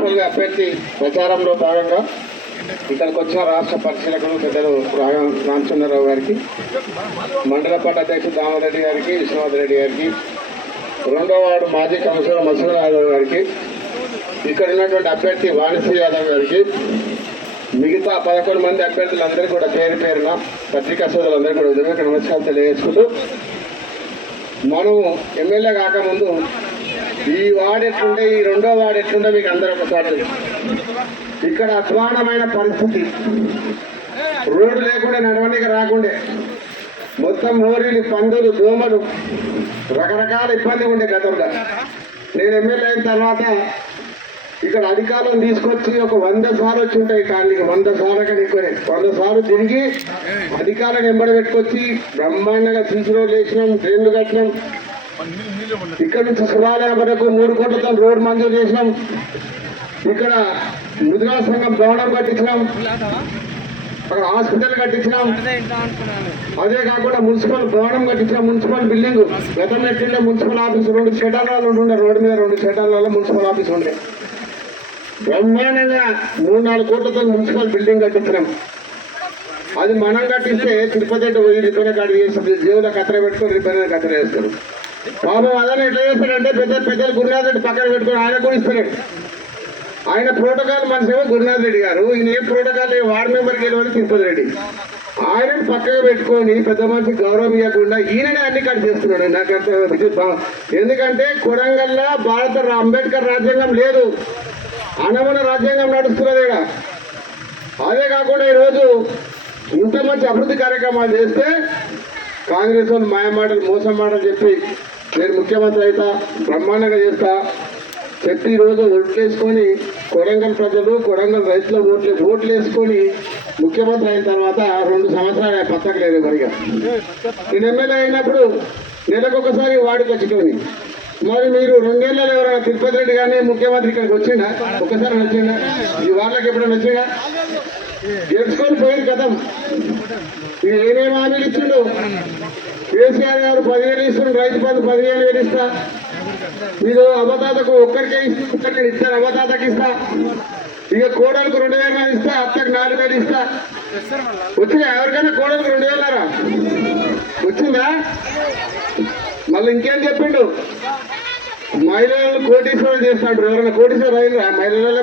అభ్యర్థి ప్రచారంలో భాగంగా ఇక్కడికి వచ్చిన రాష్ట్ర పరిశీలకులు పెద్దలు రామచంద్రరావు గారికి, మండల పార్టీ అధ్యక్షుడు దామరెడ్డి గారికి, విశ్వనాథ్ రెడ్డి గారికి, 2వ వార్డు మాజీ కమిషనర్ మసూద్ యాదవ్ గారికి, ఇక్కడ ఉన్నటువంటి అభ్యర్థి వాణిశ్రీ యాదవ్ గారికి, మిగతా 11 మంది అభ్యర్థులందరూ కూడా పేరు పేరున పత్రికా సోదరులందరూ కూడా ఉదయం నమస్కారం తెలియజేసుకుంటూ, మనం ఎమ్మెల్యే కాకముందు ఈ వార్డు ఎట్లుండే, ఈ 2వ వార్డు ఎట్లుండే మీకు అందరూ ఒకసారి ఇక్కడ అధ్వానమైన పరిస్థితి. రోడ్డు లేకుండా నడవడానికి రాకుండే, మొత్తం మోరీలు, పందులు, దోమలు, రకరకాల ఇబ్బంది ఉండే గతంలో. నేను ఎమ్మెల్యే అయిన తర్వాత ఇక్కడ అధికారులను తీసుకొచ్చి ఒక 100 సార్లు వచ్చి ఉంటాయి కానీ 100 సార్లు కానీ ఎక్కువనే 100 సార్లు తిరిగి అధికారులను వెంబడి పెట్టుకొచ్చి బ్రహ్మాండంగా సీసీ రోడ్లు వేసినాం, ట్రైన్లు కట్టినాం. ఇక్కడ నుంచి శివాలయం వరకు 3 కోట్లతో రోడ్డు మంజూరు చేసినాం. ఇక్కడ ముద్రా సంఘం భవనం కట్టించినాం, అక్కడ హాస్పిటల్ కట్టించినాం. అదే కాకుండా మున్సిపల్ భవనం కట్టించినాం, మున్సిపల్ బిల్డింగ్. గతం ఎట్టిండే మున్సిపల్ ఆఫీస్ 2 షెటర్లలో ఉండే, రోడ్డు మీద 2 షెటర్లలో మున్సిపల్ ఆఫీస్ ఉండే. బ్రహ్మాండంగా 3-4 కోట్లతో మున్సిపల్ బిల్డింగ్ కట్టించినాం. అది మనం కట్టిస్తే తిరుపతి పోయి రిపేర్ కాడి చేస్తుంది, జేబులో కత్తెర పెట్టుకొని రిపేర్ కత్తెర వేస్తారు. పాపం అదని ఎట్లా చేస్తాడంటే పెద్దలు గురునాథ్ రెడ్డి పక్కన పెట్టుకొని ఆయన కూడా ఇస్తాడు. ఆయన ప్రోటోకాల్ మనిషేమో గురునాథ్ రెడ్డి గారు, ఈయన ఏ ప్రోటోకాల్ వార్డు మెంబర్కి వెళ్ళి తిరుపతి రెడ్డి. ఆయనను పక్కగా పెట్టుకొని పెద్ద మనిషి గౌరవం ఇవ్వకుండా ఈయననే అన్ని కట్ చేస్తున్నాడు. నాకు అంత ఎందుకంటే కొడంగల్లో భారత అంబేద్కర్ రాజ్యాంగం లేదు, అనమన రాజ్యాంగం నడుస్తున్నది ఇక్కడ. అదే కాకుండా ఈరోజు ఇంత మంచి అభివృద్ధి కార్యక్రమాలు చేస్తే కాంగ్రెస్ వాళ్ళు మాయమాటలు, మోసం మాటలు చెప్పి నేను ముఖ్యమంత్రి అవుతా, బ్రహ్మాండంగా చేస్తా చెప్పి ఈరోజు ఓట్లు వేసుకొని కొడంగల్ ప్రజలు, కొడంగల్ రైతుల ఓట్లు వేసుకొని ముఖ్యమంత్రి అయిన తర్వాత 2 సంవత్సరాలు పక్కకు లేదు. మరిగా నేను ఎమ్మెల్యే అయినప్పుడు నెలకొకసారి వాడికి వచ్చేటోని. మరి మీరు 2 ఏళ్ళలో ఎవరైనా తిరుపతి రెడ్డి కానీ ముఖ్యమంత్రి ఇక్కడికి వచ్చిందా? ఒకసారి వచ్చిందా? ఈ వాళ్ళకి ఎప్పుడైనా వచ్చిందా? గెలుచుకొని పోయింది కథం. నేనేం హామీలు ఇచ్చిండు? కేసీఆర్ గారు 10,000 ఇస్తున్నారు, రైతు బంధు 15,000 ఇస్తా. మీరు అవ్వదాతకు ఒక్కరికే ఇస్తారు, ఇస్తారు అవ్వదాతకి ఇస్తా. ఇక కోడలకు 2,000 ఇస్తా, అత్తకు 4,000 ఇస్తా. వచ్చిందా ఎవరికైనా కోడలకు 2,000 వచ్చిందా? మళ్ళీ ఇంకేం చెప్పిండు? మహిళలను కోటీశ్వరులు చేస్తాడు. ఎవరైనా కోటీశ్వరు అయినరా?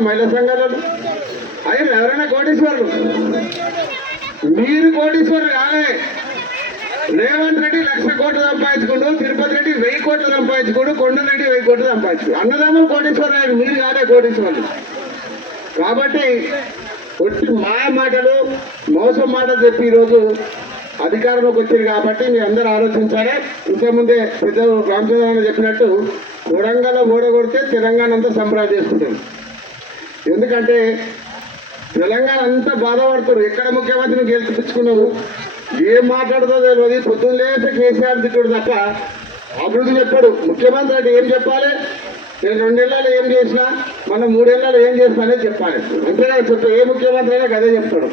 మహిళా సంఘాలలో అయినా ఎవరైనా కోటీశ్వరులు? మీరు కోటీశ్వరులు కాలే. రేవంత్ రెడ్డి 1,00,000 కోట్లు సంపాదించుకుంటూ, తిరుపతి రెడ్డి 1000 కోట్లు సంపాదించుకుంటూ, కొండరెడ్డి 1000 కోట్లు సంపాదించు. అన్నదమ్ములు కోటీశ్వరులు ఆయన, మీరు కాదే కోటీశ్వరులు. కాబట్టి వచ్చి మాయ మాటలు, మోసం మాటలు చెప్పి ఈరోజు అధికారంలోకి వచ్చారు. కాబట్టి మీరు అందరూ ఆలోచించాలి. ఇంతకుముందే పెద్దలు రామచంద్రరావు చెప్పినట్టు కొడంగల్లో ఓడగొడితే తెలంగాణ అంతా సంబరాలు చేసుకుంటారు. ఎందుకంటే తెలంగాణ అంతా బాధపడుతారు. ఎక్కడ ముఖ్యమంత్రిని గెలిపించుకున్నావు, ఏం మాట్లాడుతుందో తెలియదు. పొద్దున్న లేస్తే కేసీఆర్ తిట్టుడు తప్ప అభివృద్ధి చెప్పాడు. ముఖ్యమంత్రి అంటే ఏం చెప్పాలి? నేను 2 ఏళ్లలో ఏం చేసినా, మనం 3 ఏళ్లలో ఏం చేస్తానని చెప్పాలి. అంతేగా చెప్తా. ఏ ముఖ్యమంత్రి అయినా అదే చెప్తాడు.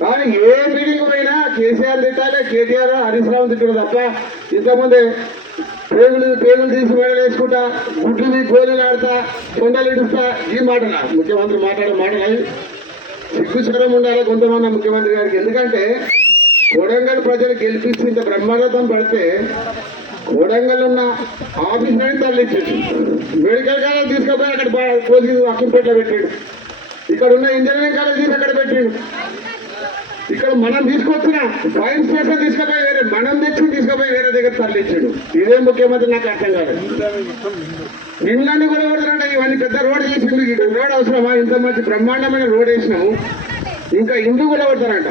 కానీ ఏ మీటింగ్ పోయినా కేసీఆర్ తిట్టాలి, కేటీఆర్, హరీష్ రావు తిట్టుడు తప్ప ఇంతకుముందే పేగులు తీసి మేడలు వేసుకుంటా, గుడ్లు గోళీలు ఆడతా, కొండలు ఇడుస్తా, ఈ మాటలా ముఖ్యమంత్రి మాట్లాడే మాటలు అవి సిగ్గుచరం ఉండాలి కొంతమంది ముఖ్యమంత్రి గారికి. ఎందుకంటే కొడంగల్ ప్రజలు గెలిపిస్తే ఇంత బ్రహ్మరథం పడితే కొడంగల్ ఉన్న ఆఫీస్ నుండి తరలించాడు. మెడికల్ కాలేజ్ తీసుకుపోయి అక్కడ కోసి అక్కింపేటలో పెట్టాడు. ఇక్కడ ఉన్న ఇంజనీరింగ్ కాలేజ్ తీసి అక్కడ పెట్టాడు. ఇక్కడ మనం తీసుకొచ్చిన ఫైర్ స్టేషన్ తీసుకుపోయి వేరే, మనం తెచ్చి తీసుకుపోయి వేరే దగ్గర తరలించాడు. ఇదే ముఖ్యమంత్రి నాకు అర్థం కాలేదు. ఇండ్లన్నీ కూడా కొడుతుంటే ఇవన్నీ పెద్ద రోడ్ చేసిండు. ఇక్కడ రోడ్ అవసరమా? ఇంత మంచి బ్రహ్మాండమైన రోడ్ వేసినాము, ఇంకా ఇండ్లు కూడా కొడతారంట.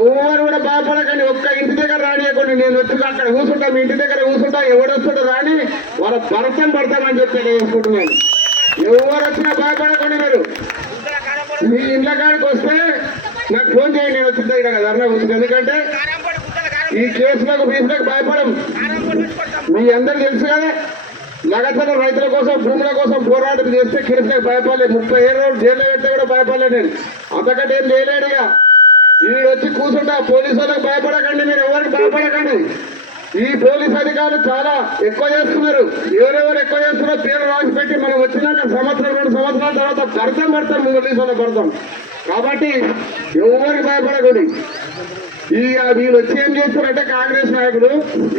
ఎవరు కూడా బాధపడకండి. ఒక్క ఇంటి దగ్గర రానియకుండా నేను వచ్చి అక్కడ కూర్చుంటా, మీ ఇంటి దగ్గర కూర్చుంటా, ఎవడు వస్తుంటో రాని వాళ్ళ భరతం పడతామని చెప్పి తెలియజేసుకుంటున్నాను. ఎవరు వచ్చినా బాధపడకండి. మీరు మీ ఇంట్లో కాడికి వస్తే నాకు ఫోన్ చేయండి, నేను వచ్చిందా ఇక్కడ ధర్నా కూర్చుంది. ఎందుకంటే ఈ కేసులకు ఫీజులకు భయపడం మీ అందరు తెలుసు కదా. లగతల రైతుల కోసం, భూముల కోసం పోరాటం చేస్తే కేసులకు భయపడలేదు. 37 రోజులు జైల్లో పెడితే కూడా భయపడలేదు నేను. అంతకంటే ఏం చేయలేడుగా. వీడు వచ్చి కూర్చుంటా. పోలీసు వాళ్ళకి భయపడకండి, మీరు ఎవరికి భయపడకండి. ఈ పోలీస్ అధికారులు చాలా ఎక్కువ చేస్తున్నారు. ఎవరెవరు ఎక్కువ చేస్తున్నారో పేరు రాసి పెట్టి మనం వచ్చినాక సంవత్సరం 2 సంవత్సరాల తర్వాత పడతాం పోలీసులు పడతాం. కాబట్టి ఎవరికి భయపడకూడదు. వీళ్ళు వచ్చి ఏం చేస్తారంటే కాంగ్రెస్ నాయకులు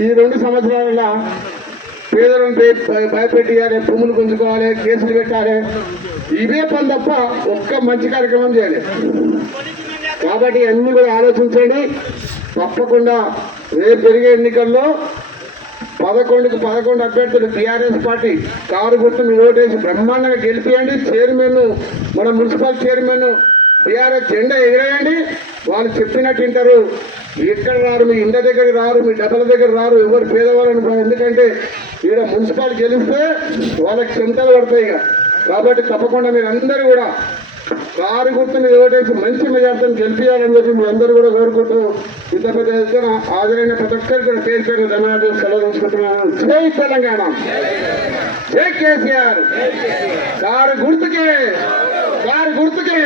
ఈ 2 సంవత్సరాల పేదలను భయపెట్టియాలి, భూములు గుంజుకోవాలి, కేసులు పెట్టాలి, ఇవే పని తప్ప ఒక్క మంచి కార్యక్రమం చేయాలి. కాబట్టి అన్ని కూడా ఆలోచించండి. తప్పకుండా రేపు జరిగే ఎన్నికల్లో 11కి 11 అభ్యర్థులు టీఆర్ఎస్ పార్టీ కారు గుర్తు మీరు ఓటేసి బ్రహ్మాండంగా గెలిపియండి. చైర్మన్, మన మున్సిపల్ చైర్మన్ టీఆర్ఎస్ జెండా ఎగిరేయండి. వాళ్ళు చెప్పినట్టు వింటారు. ఎక్కడ రారు, మీ ఇంటి దగ్గరికి రారు, మీ డబ్బల దగ్గర రారు, ఎవరు పేదవాళ్ళని. ఎందుకంటే ఈడ మున్సిపాలిటీ గెలిస్తే వాళ్ళకి చెంతలు పడతాయి. కాబట్టి తప్పకుండా మీరు అందరూ కూడా కారు గుర్తు మీద ఓటేసి మంచి మెజార్టీని గెలిపించాలని చెప్పి మీ అందరూ కూడా కోరుకుంటూ ఇంత పెద్ద ఎత్తున హాజరైన ప్రతి ఒక్కరికి కూడా పేరు పేరు ధన్యవాదాలు సెలవు తీసుకుంటున్నాను. జై తెలంగాణ, జై కేసీఆర్. కారు గుర్తుకే, కారు గుర్తుకే.